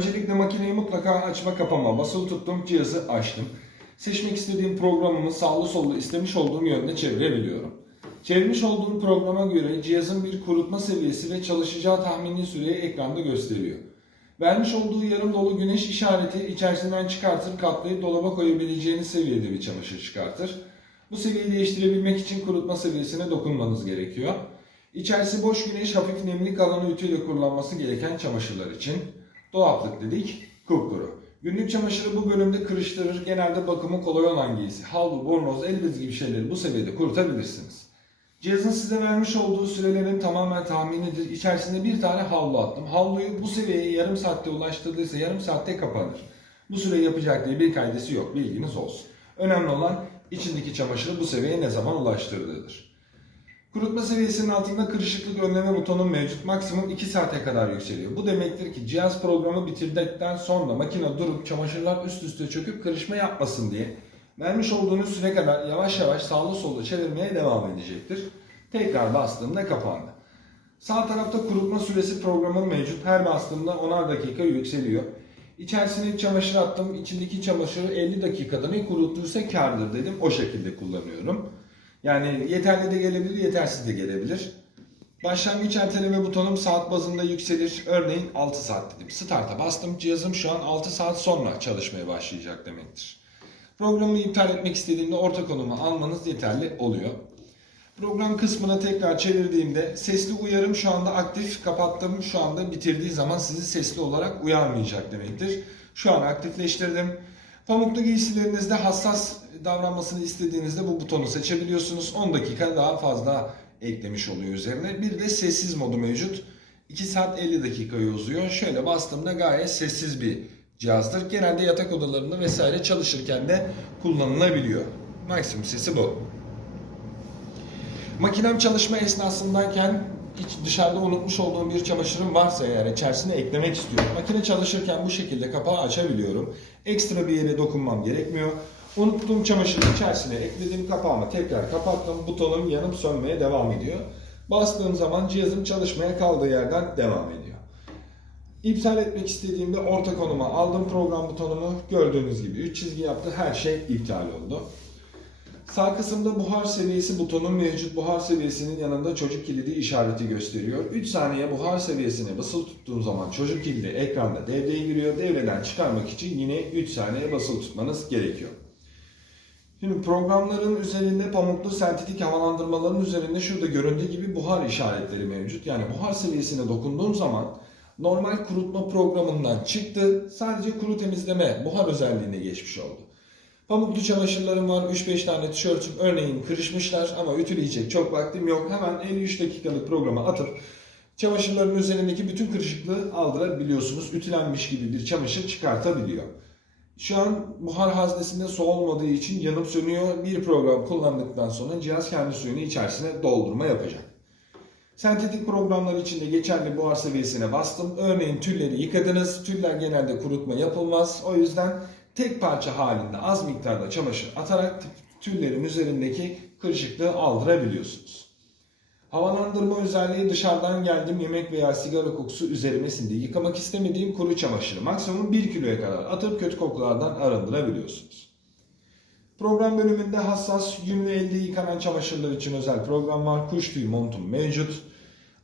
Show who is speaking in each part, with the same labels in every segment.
Speaker 1: Öncelikle makineyi mutlaka açma kapama basılı tuttum cihazı açtım. Seçmek istediğim programımı sağlı sollu istemiş olduğum yönde çevirebiliyorum. Çevirmiş olduğum programa göre cihazın bir kurutma seviyesi ve çalışacağı tahmini süreyi ekranda gösteriyor. Vermiş olduğu yarım dolu güneş işareti içerisinden çıkartır katlayıp dolaba koyabileceğiniz seviyede bir çamaşır çıkartır. Bu seviyeyi değiştirebilmek için kurutma seviyesine dokunmanız gerekiyor. İçerisi boş güneş hafif nemlik alanı ütüyle kurulanması gereken çamaşırlar için. Dolaplık dedik, kupkuru. Günlük çamaşırı bu bölümde kırıştırır. Genelde bakımı kolay olan giysi, havlu, bornoz, el bezi gibi şeyleri bu seviyede kurutabilirsiniz. Cihazın size vermiş olduğu sürelerin tamamen tahminidir. İçerisinde bir tane havlu attım. Havluyu bu seviyeye yarım saatte ulaştırdıysa yarım saatte kapanır. Bu süreyi yapacak diye bir kaydesi yok. Bilginiz olsun. Önemli olan içindeki çamaşırı bu seviyeye ne zaman ulaştırdığıdır. Kurutma seviyesinin altında kırışıklık önleme butonu mevcut. Maksimum 2 saate kadar yükseliyor. Bu demektir ki cihaz programı bitirdikten sonra makine durup çamaşırlar üst üste çöküp kırışma yapmasın diye vermiş olduğunuz süre kadar yavaş yavaş sağlı sollu çevirmeye devam edecektir. Tekrar bastığımda kapandı. Sağ tarafta kurutma süresi programı mevcut. Her bastığımda 10'ar dakika yükseliyor. İçerisine çamaşır attım. İçindeki çamaşırı 50 dakikada ne kuruttuysa kârdır dedim. O şekilde kullanıyorum. Yani yeterli de gelebilir, yetersiz de gelebilir. Başlangıç erteleme butonum saat bazında yükselir. Örneğin 6 saat dedim. Start'a bastım. Cihazım şu an 6 saat sonra çalışmaya başlayacak demektir. Programı iptal etmek istediğimde orta konuma almanız yeterli oluyor. Program kısmına tekrar çevirdiğimde sesli uyarım şu anda aktif kapattım. Şu anda bitirdiği zaman sizi sesli olarak uyarmayacak demektir. Şu an aktifleştirdim. Pamuklu giysilerinizde hassas davranmasını istediğinizde bu butonu seçebiliyorsunuz. 10 dakika daha fazla eklemiş oluyor üzerine. Bir de sessiz modu mevcut. 2 saat 50 dakikayı uzuyor. Şöyle bastığımda gayet sessiz bir cihazdır. Genelde yatak odalarında vesaire çalışırken de kullanılabiliyor. Maksimum sesi bu. Makinem çalışma esnasındayken hiç dışarıda unutmuş olduğum bir çamaşırım varsa eğer içerisine eklemek istiyorum. Makine çalışırken bu şekilde kapağı açabiliyorum. Ekstra bir yere dokunmam gerekmiyor. Unuttuğum çamaşırı içerisine ekledim. Kapağımı tekrar kapattım. Butonum yanıp sönmeye devam ediyor. Bastığım zaman cihazım çalışmaya kaldığı yerden devam ediyor. İptal etmek istediğimde orta konuma aldım program butonumu. Gördüğünüz gibi 3 çizgi yaptı. Her şey iptal oldu. Sağ kısımda buhar seviyesi butonun mevcut buhar seviyesinin yanında çocuk kilidi işareti gösteriyor. 3 saniye buhar seviyesine basılı tuttuğun zaman çocuk kilidi ekranda devreye giriyor. Devreden çıkarmak için yine 3 saniye basılı tutmanız gerekiyor. Şimdi programların üzerinde pamuklu sentetik havalandırmaların üzerinde şurada göründüğü gibi buhar işaretleri mevcut. Yani buhar seviyesine dokunduğum zaman normal kurutma programından çıktı. Sadece kuru temizleme buhar özelliğine geçmiş oldu. Pamuklu çamaşırlarım var. 3-5 tane tişörtüm örneğin kırışmışlar ama ütüleyecek çok vaktim yok. Hemen 53 dakikalık programa atıp çamaşırların üzerindeki bütün kırışıklığı aldırabiliyorsunuz. Ütülenmiş gibi bir çamaşır çıkartabiliyor. Şu an buhar haznesinde su olmadığı için yanıp sönüyor. Bir program kullandıktan sonra cihaz kendi suyunu içerisine doldurma yapacak. Sentetik programlar için de geçerli buhar seviyesine bastım. Örneğin tülleri yıkadınız. Tüller genelde kurutma yapılmaz. O yüzden tek parça halinde az miktarda çamaşır atarak tüllerin üzerindeki kırışıklığı aldırabiliyorsunuz. Havalandırma özelliği dışarıdan geldim yemek veya sigara kokusu üzerime sindi. Yıkamak istemediğim kuru çamaşırı maksimum 1 kiloya kadar atıp kötü kokulardan arındırabiliyorsunuz. Program bölümünde hassas ve elde yıkanan çamaşırlar için özel program var. Kuş tüyü montum mevcut.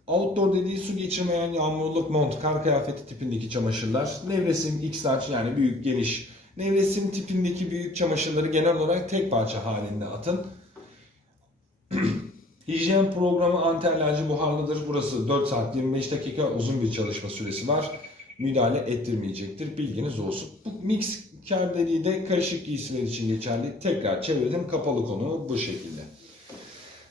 Speaker 1: Outdoor dediği su geçirmeyen yağmurluk mont, kar kıyafeti tipindeki çamaşırlar. Nevresim X-Large yani büyük geniş. Nevresim tipindeki büyük çamaşırları genel olarak tek parça halinde atın. Hijyen programı anti-alerji buharlıdır. Burası 4 saat 25 dakika uzun bir çalışma süresi var. Müdahale ettirmeyecektir. Bilginiz olsun. Bu mix kar dediği de karışık giysiler için geçerli. Tekrar çevirdim. Kapalı konu bu şekilde.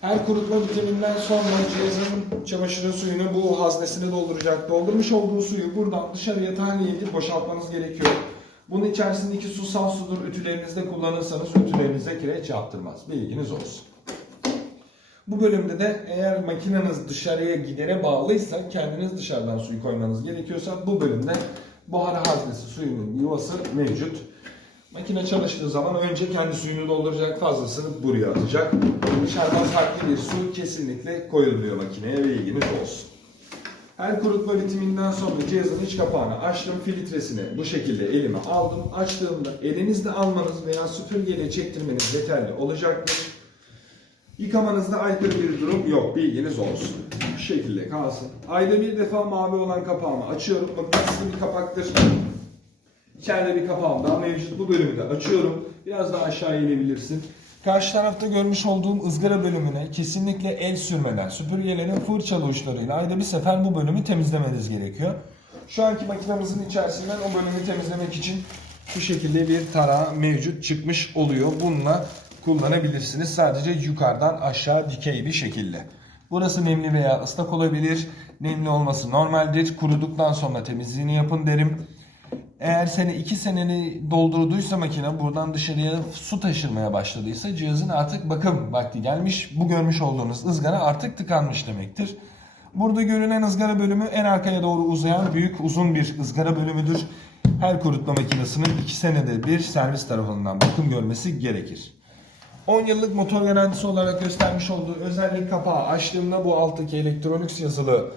Speaker 1: Her kurutma bitiminden sonra cihazın çamaşırın suyunu bu haznesine dolduracak. Doldurmuş olduğu suyu buradan dışarıya tahliye edip boşaltmanız gerekiyor. Bunun içerisindeki su saf sudur. Ütülerinizde kullanırsanız ütülerinize kireç yaptırmaz. Bilginiz olsun. Bu bölümde de eğer makineniz dışarıya gidere bağlıysa kendiniz dışarıdan suyu koymanız gerekiyorsa bu bölümde buhar haznesi suyunun yuvası mevcut. Makine çalıştığı zaman önce kendi suyunu dolduracak fazlasını buraya atacak. Dışarıdan farklı bir su kesinlikle koyulmuyor makineye ve ilginiz olsun. Her kurutma bitiminden sonra cihazın iç kapağını açtım, filtresini bu şekilde elime aldım. Açtığımda elinizde almanız veya süpürgeyle çektirmeniz yeterli olacaktır. Yıkamanızda aykırı bir durum yok, bilginiz olsun. Bu şekilde kalsın. Ayda bir defa mavi olan kapağımı açıyorum. Mıknatıslı bir kapaktır. İçeride bir kapağım daha mevcut. Bu bölümü de açıyorum. Biraz daha aşağı inebilirsin. Karşı tarafta görmüş olduğum ızgara bölümüne kesinlikle el sürmeden süpürgelerin fırçalı uçlarıyla ayda bir sefer bu bölümü temizlemeniz gerekiyor. Şu anki makinemizin içerisinden o bölümü temizlemek için bu şekilde bir tarağı mevcut çıkmış oluyor. Bununla kullanabilirsiniz. Sadece yukarıdan aşağı dikey bir şekilde. Burası nemli veya ıslak olabilir. Nemli olması normaldir. Kuruduktan sonra temizliğini yapın derim. Eğer seni 2 seneni doldurduysa makine buradan dışarıya su taşırmaya başladıysa cihazın artık bakım vakti gelmiş. Bu görmüş olduğunuz ızgara artık tıkanmış demektir. Burada görülen ızgara bölümü en arkaya doğru uzayan büyük uzun bir ızgara bölümüdür. Her kurutma makinesinin 2 senede bir servis tarafından bakım görmesi gerekir. 10 yıllık motor garantisi olarak göstermiş olduğu özellik kapağı açtığımda bu alttaki Electronics yazılı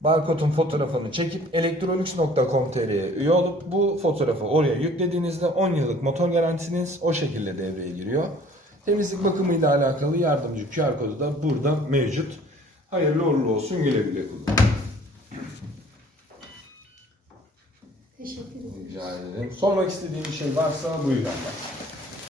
Speaker 1: barkodun fotoğrafını çekip electronics.com.tr'ye üye olup bu fotoğrafı oraya yüklediğinizde 10 yıllık motor garantiniz o şekilde devreye giriyor. Temizlik bakımıyla alakalı yardımcı QR kodu da burada mevcut. Hayırlı uğurlu olsun güle güle kullanın.
Speaker 2: Teşekkür ederim.
Speaker 1: Rica ederim. Sormak istediğim bir şey varsa buyurun.